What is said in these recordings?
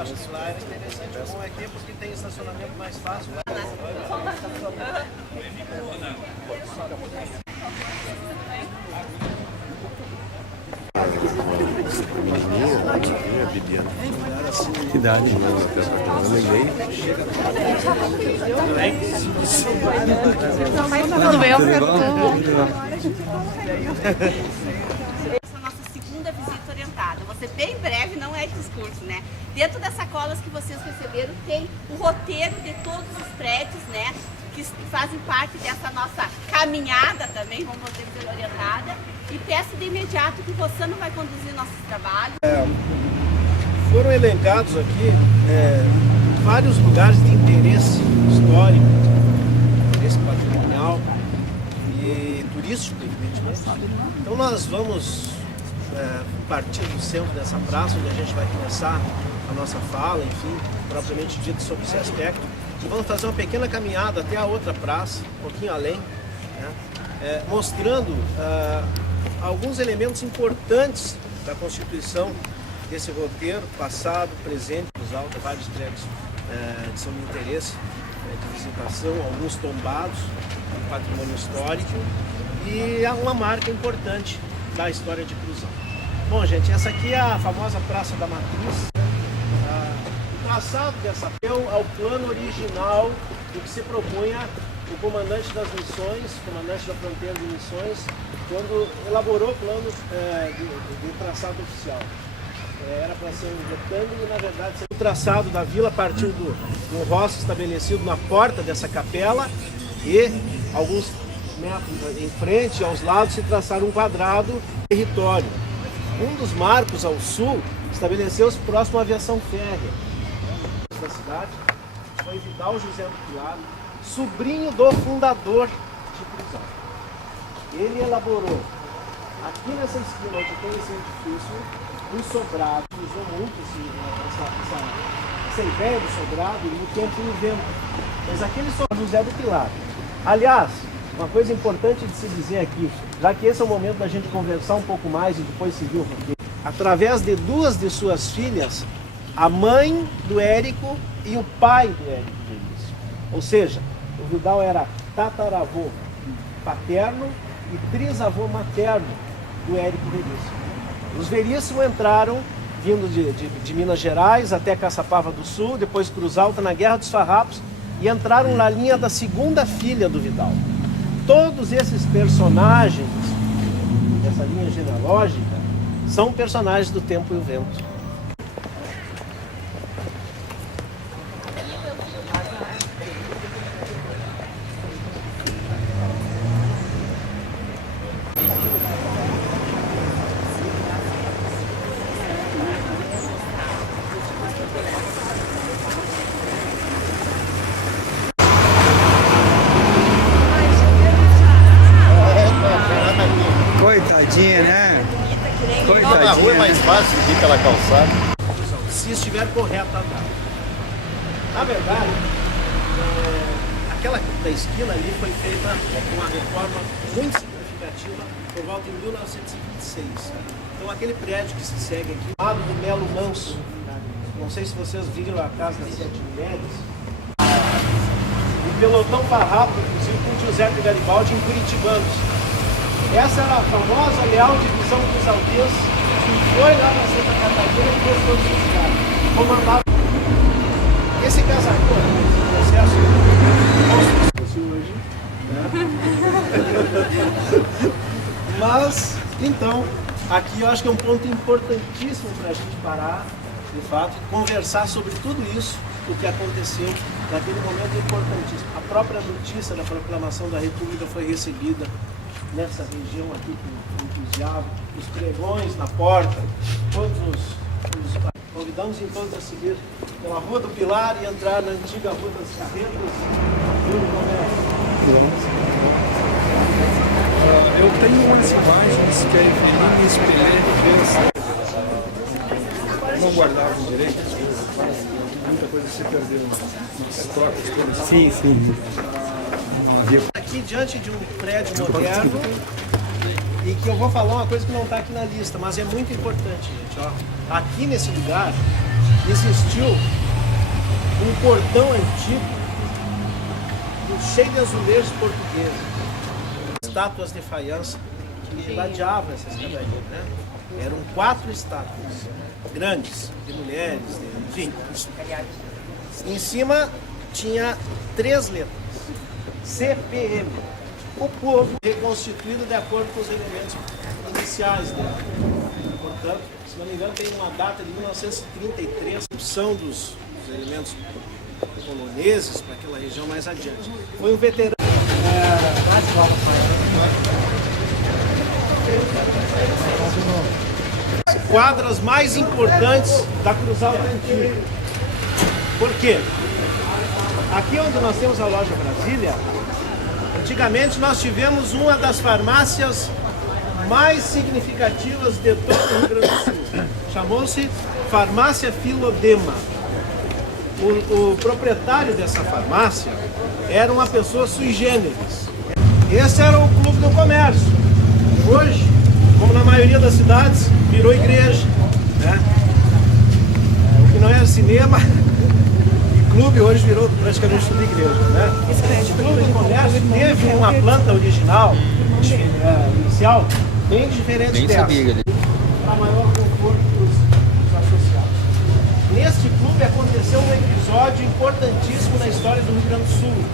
Acho que lá era interessante, bom aqui porque tem estacionamento mais fácil. Que idade? Tudo bem, Essa nossa segunda visita orientada. Você bem breve, não é discurso, né? Dentro das sacolas que vocês receberam tem o roteiro de todos os prédios, né? Que fazem parte dessa nossa caminhada também, vamos dizer, orientada. E peço de imediato que você não vai conduzir nossos trabalhos. Foram elencados aqui vários lugares de interesse histórico, interesse patrimonial e turístico, evidentemente. Então nós vamos partir do centro dessa praça, onde a gente vai começar a nossa fala, enfim, propriamente dito sobre esse aspecto. E vamos fazer uma pequena caminhada até a outra praça, um pouquinho além, né, mostrando alguns elementos importantes da constituição desse roteiro, passado, presente, vários prédios que são de interesse de visitação, alguns tombados, patrimônio histórico e uma marca importante da história de Cruzão. Bom, gente, essa aqui é a famosa Praça da Matriz. O traçado dessa é o plano original do que se propunha o comandante das missões, comandante da fronteira de missões, quando elaborou o plano de traçado oficial. Era para ser um retângulo e, na verdade, o traçado da vila partiu do rosto estabelecido na porta dessa capela e alguns metros em frente, aos lados, se traçaram um quadrado território. Um dos marcos ao sul estabeleceu-se próximo à aviação férrea da cidade. Foi Vidal José do Pilar, sobrinho do fundador de Cruzão. Ele elaborou, aqui nessa esquina onde tem esse edifício, um sobrado, usou muito essa ideia do sobrado no tempo e no vento. Mas aquele sobrado José do Pilar. Aliás, uma coisa importante de se dizer aqui, já que esse é o momento da gente conversar um pouco mais e depois seguir o roteiro. Através de duas de suas filhas, a mãe do Érico e o pai do Érico Veríssimo. Ou seja, o Vidal era tataravô paterno e trisavô materno do Érico Veríssimo. Os Veríssimo entraram vindo de Minas Gerais até Caçapava do Sul, depois Cruz Alta na Guerra dos Farrapos e entraram na linha da segunda filha do Vidal. Todos esses personagens dessa linha genealógica são personagens do Tempo e o Vento. Coitadinha, né? Coitadinha. Na rua é mais fácil de ir pela calçada. Se estiver correto a data. Na verdade, aquela da esquina ali foi feita uma reforma muito significativa por volta de 1926. Então aquele prédio que se segue aqui, lado do Melo Manso, não sei se vocês viram a Casa das Sete Mulheres, o pelotão farrapo, inclusive com José de Garibaldi em Curitibanos. Essa era a famosa leal divisão dos Aldeias, que foi lá na Santa Catarina e fez todos os caras. Comandado. Esse casarão, esse processo de construção hoje, né? Mas, então, aqui eu acho que é um ponto importantíssimo para a gente parar, de fato, e conversar sobre tudo isso, o que aconteceu naquele momento importantíssimo. A própria notícia da proclamação da República foi recebida nessa região aqui com entusiasmo, os pregões na porta, convidamos em todos a seguir pela Rua do Pilar e entrar na antiga Rua das Carretas. Eu tenho umas imagens que a Evelina Espelho fez. Não guardavam direito, muita coisa se perdeu nas trocas todas. Sim, sim. Aqui diante de um prédio moderno e que eu vou falar uma coisa que não está aqui na lista, mas é muito importante, gente. Ó. Aqui nesse lugar existiu um portão antigo cheio de azulejos portugueses, estátuas de faiança que ladeavam essa escadaria, né? Eram 4 estátuas grandes, de mulheres, enfim. Em cima tinha 3 letras, CPM. O povo reconstituído de acordo com os elementos iniciais dela. Portanto, se não me engano, tem uma data de 1933, a opção dos elementos poloneses para aquela região mais adiante. Foi um veterano. Quadras mais importantes da Cruz Alta Antiga. Por quê? Aqui onde nós temos a loja Brasília, antigamente nós tivemos uma das farmácias mais significativas de todo o Rio Grande do Sul. Chamou-se Farmácia Filodema. O proprietário dessa farmácia era uma pessoa sui generis. Esse era o Clube do Comércio. Hoje, como na maioria das cidades, virou igreja, né? O que não era cinema e clube hoje virou praticamente tudo igreja, né? O Clube do Comércio teve uma planta original, inicial, bem diferente dessa, para maior conforto dos associados. Neste clube aconteceu um episódio importantíssimo na história do Rio Grande do Sul.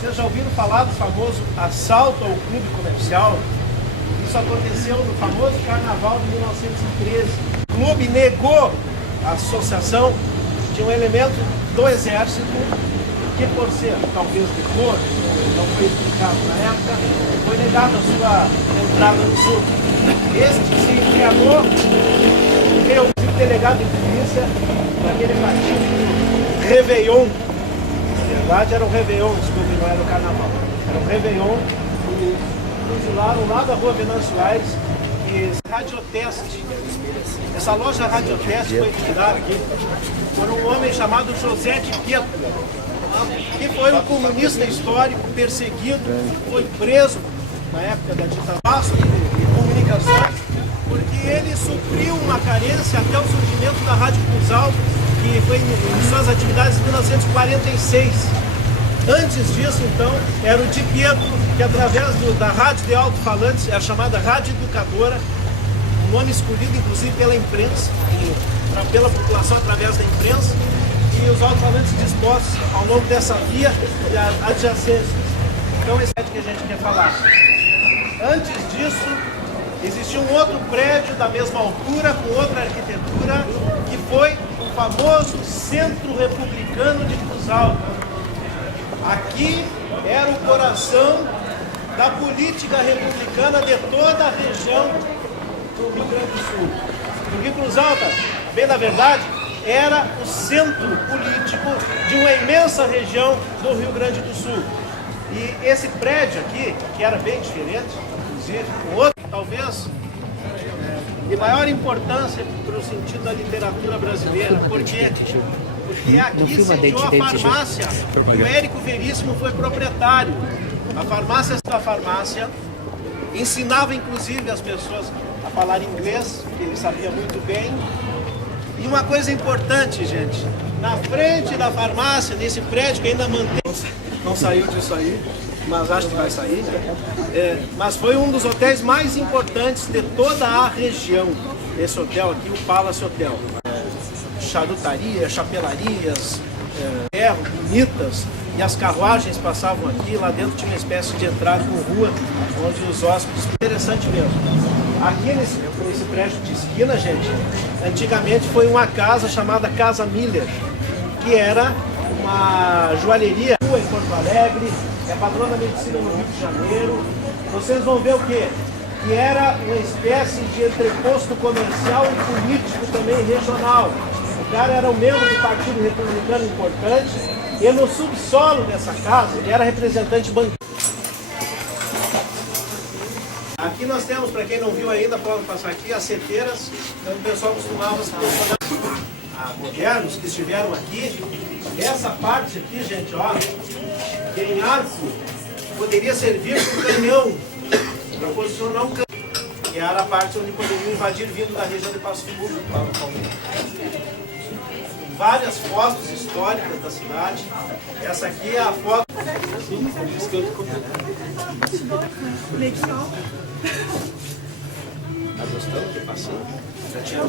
Vocês já ouviram falar do famoso assalto ao clube comercial? Isso aconteceu no famoso Carnaval de 1913. O clube negou a associação de um elemento do Exército que, por ser talvez de cor, não foi explicado na época, foi negada a sua entrada no clube. Este se embriagou e veio o delegado de polícia daquele partido Réveillon. Na verdade era o Réveillon, desculpe, não era o Carnaval. Era o Réveillon e fuzilaram lá da rua Venâncio Aires e radioteste. Essa loja radioteste foi criada aqui por um homem chamado José de Pietro, que foi um comunista histórico perseguido, foi preso na época da ditadura de comunicações, porque ele supriu uma carência até o surgimento da Rádio Cruz Alta, que foi em suas atividades em 1946. Antes disso, então, era o Di Pietro, que através da rádio de alto-falantes, a chamada Rádio Educadora, um nome escolhido inclusive pela imprensa, pela população através da imprensa, e os alto-falantes dispostos ao longo dessa via adjacentes. Então esse é o que a gente quer falar. Antes disso, existia um outro prédio da mesma altura, com outra arquitetura, que foi o famoso Centro Republicano de Cruz Alta. Aqui era o coração da política republicana de toda a região do Rio Grande do Sul. Porque Cruz Alta, bem na verdade, era o centro político de uma imensa região do Rio Grande do Sul. E esse prédio aqui, que era bem diferente, inclusive, com outro, talvez, de maior importância para o sentido da literatura brasileira. Por quê? Porque aqui sediou a farmácia, o Érico Veríssimo foi proprietário. A farmácia da farmácia ensinava inclusive as pessoas a falar inglês, que ele sabia muito bem. E uma coisa importante, gente, na frente da farmácia, nesse prédio que ainda mantém, não saiu disso aí, mas acho que vai sair, né? Mas foi um dos hotéis mais importantes de toda a região. Esse hotel aqui, o Palace Hotel. Charutaria, chapelarias, ferro, bonitas, e as carruagens passavam aqui, lá dentro tinha uma espécie de entrada com rua, onde os hóspedes, interessante mesmo. Aqui nesse prédio de esquina, gente, antigamente foi uma casa chamada Casa Miller, que era uma joalheria em Porto Alegre, é patrona da medicina no Rio de Janeiro. Vocês vão ver o quê? Que era uma espécie de entreposto comercial e político também regional. O cara era um membro do Partido Republicano importante e no subsolo dessa casa ele era representante bancário. Aqui nós temos, para quem não viu ainda, pode passar aqui, as seteiras, onde o pessoal costumava se posicionar. Modernos que estiveram aqui, essa parte aqui, gente, ó, que em arco poderia servir como canhão, para posicionar um canhão, que era a parte onde poderiam invadir vindo da região de Passo Fundo. várias fotos históricas da cidade. Essa aqui é a foto. Tá gostando de passeio? Já tinha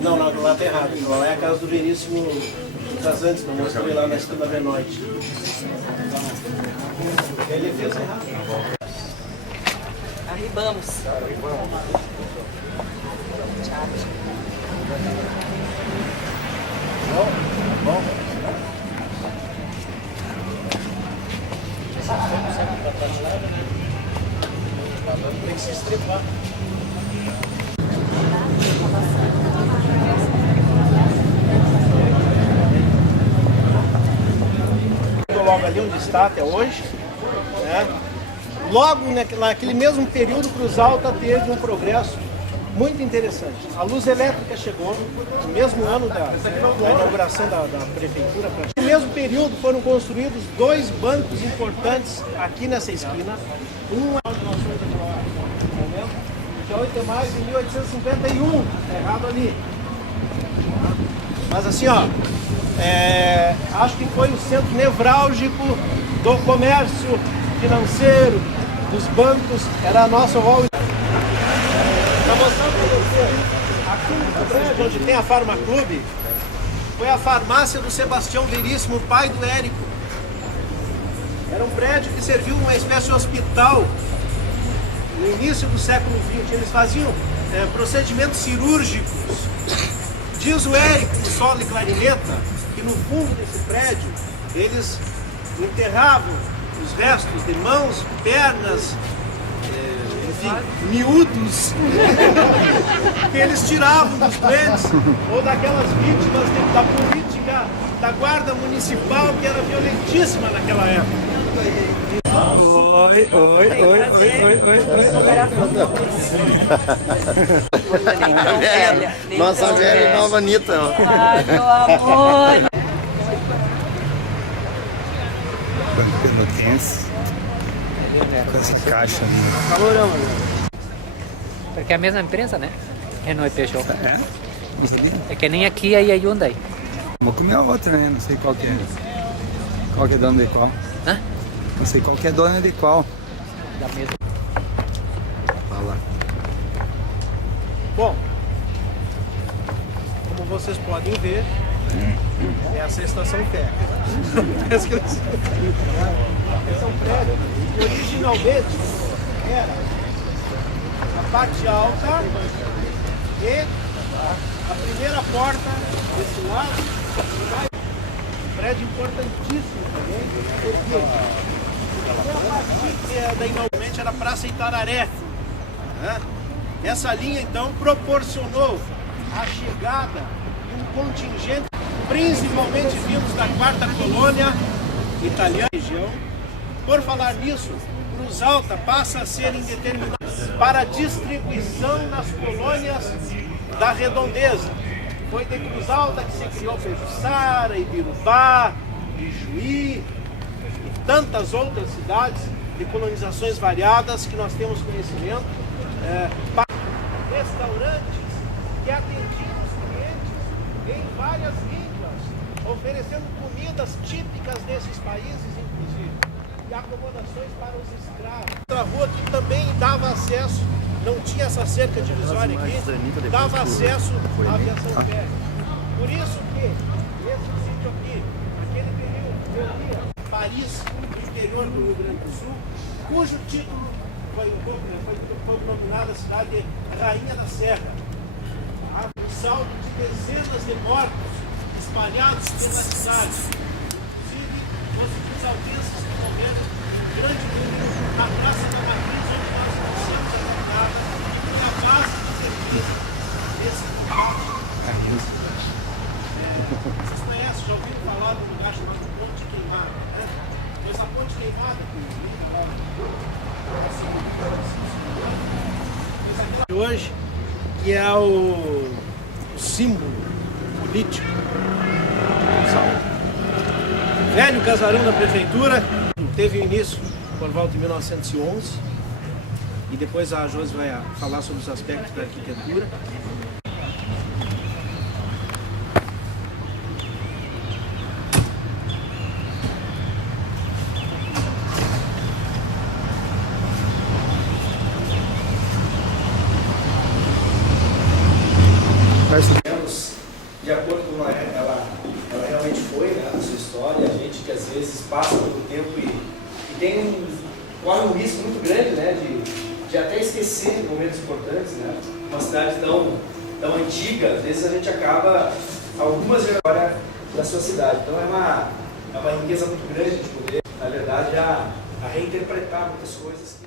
Não, lá tá errado. Lá é a casa do Veríssimo Casantes, que eu mostrei lá na esquina da noite. Ele fez errado. Arribamos. Bom. Tem que se estrepar. Logo ali onde está até hoje, né? Logo naquele mesmo período, Cruz Alta teve um progresso muito interessante. A luz elétrica chegou no mesmo ano da inauguração da prefeitura. No mesmo período foram construídos 2 bancos importantes aqui nessa esquina. Um é onde nós fomos agora, no momento, dia 8 de maio de 1851, errado ali. Mas assim, ó, acho que foi o centro nevrálgico do comércio financeiro, dos bancos, era a nossa rol. Está mostrando para você, aqui no prédio onde tem a Farmaclube, foi a farmácia do Sebastião Veríssimo, pai do Érico. Era um prédio que serviu uma espécie de hospital no início do século XX. Eles faziam procedimentos cirúrgicos. Diz o Érico, do solo e clarineta, que no fundo desse prédio eles enterravam os restos de mãos, pernas, enfim, miúdos que eles tiravam dos doentes ou daquelas vítimas da política da guarda municipal, que era violentíssima naquela época. Oi. Nossa velha e nova Anitta. Ai, meu amor. Banco Pelotense. Com essa caixa ali. Porque é a mesma empresa, né? Renault e Peugeot. É? Não sabia? É que nem aqui aí a Hyundai. Vou comer a outra, né? Não sei qual que é. Qual que é dona de qual? Hã? Não sei qual que é dona de qual. Da mesma. Fala. Bom, como vocês podem ver, essa é a estação térmica. Esse é um prédio que originalmente era a parte alta e a primeira porta desse lado. Um prédio importantíssimo também, porque a primeira parte da inauguração era a Praça Itararé, né? Essa linha então proporcionou a chegada de um contingente, principalmente vindos da 4ª colônia italiana região. Por falar nisso, Cruz Alta passa a ser indeterminada para distribuição nas colônias da redondeza. Foi de Cruz Alta que se criou Pejuçara, Ibirubá, Ijuí e tantas outras cidades de colonizações variadas que nós temos conhecimento. Restaurantes que atendiam os clientes em várias línguas, oferecendo comidas típicas desses países, inclusive, e acomodações para os escravos. Outra rua que também dava acesso, não tinha essa cerca divisória aqui, dava acesso à aviação férrea. Por isso que esse sítio aqui, naquele período, eu via Paris, no interior do Rio Grande do Sul, cujo título foi denominada a cidade de Rainha da Serra. Um saldo de dezenas de mortos espalhados pela cidade. Inclusive, os altistas que morreram, grande número, na Praça da Matriz, onde nós iniciamos a caminhada, e foi a base de certeza desse combate. Vocês conhecem, já ouviram falar de um lugar chamado Ponte Queimada, né? Pois a Ponte Queimada, que hoje, que é o símbolo político de Cruz Alta. velho casarão da prefeitura. Teve início por volta de 1911 e depois a Josi vai falar sobre os aspectos da arquitetura. De acordo com ela realmente foi, né, a sua história, a gente que às vezes passa pelo tempo e corre um risco muito grande, né, de até esquecer momentos importantes, né, uma cidade tão antiga, às vezes a gente acaba algumas histórias da sua cidade, então é uma riqueza muito grande de poder, na verdade, a reinterpretar muitas coisas.